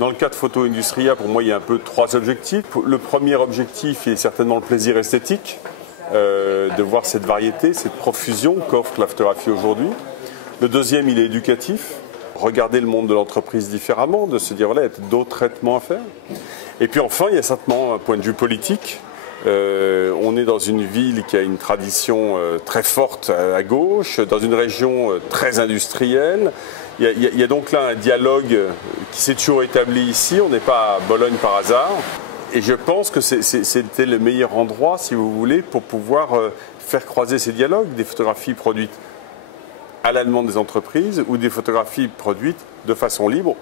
Dans le cas de Photo Industria, pour moi, il y a un peu trois objectifs. Le premier objectif est certainement le plaisir esthétique, de voir cette variété, cette profusion qu'offre la photographie aujourd'hui. Le deuxième, il est éducatif, regarder le monde de l'entreprise différemment, de se dire, voilà, il y a d'autres traitements à faire. Et puis enfin, il y a certainement un point de vue politique. On est dans une ville qui a une tradition très forte à gauche, dans une région très industrielle. Il y a donc là un dialogue qui s'est toujours établi ici. On n'est pas à Bologne par hasard. Et je pense que c'était le meilleur endroit, si vous voulez, pour pouvoir faire croiser ces dialogues, des photographies produites à la demande des entreprises ou des photographies produites de façon libre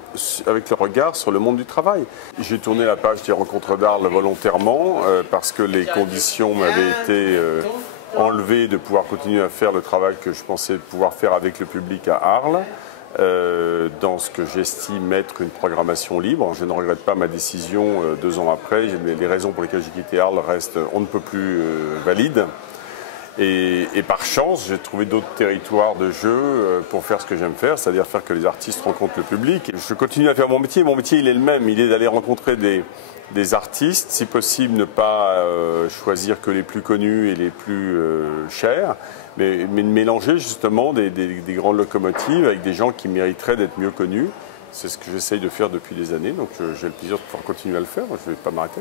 avec le regard sur le monde du travail. J'ai tourné la page des rencontres d'Arles volontairement parce que les conditions m'avaient été enlevées de pouvoir continuer à faire le travail que je pensais pouvoir faire avec le public à Arles. Dans ce que j'estime être une programmation libre. Je ne regrette pas ma décision 2 ans après. Les raisons pour lesquelles j'ai quitté Arles restent on ne peut plus valides. Et par chance, j'ai trouvé d'autres territoires de jeu pour faire ce que j'aime faire, c'est-à-dire faire que les artistes rencontrent le public. Je continue à faire mon métier. Mon métier, il est le même. Il est d'aller rencontrer des artistes, si possible ne pas choisir que les plus connus et les plus chers, mais de mélanger justement des grandes locomotives avec des gens qui mériteraient d'être mieux connus. C'est ce que j'essaye de faire depuis des années, donc j'ai le plaisir de pouvoir continuer à le faire. Je ne vais pas m'arrêter.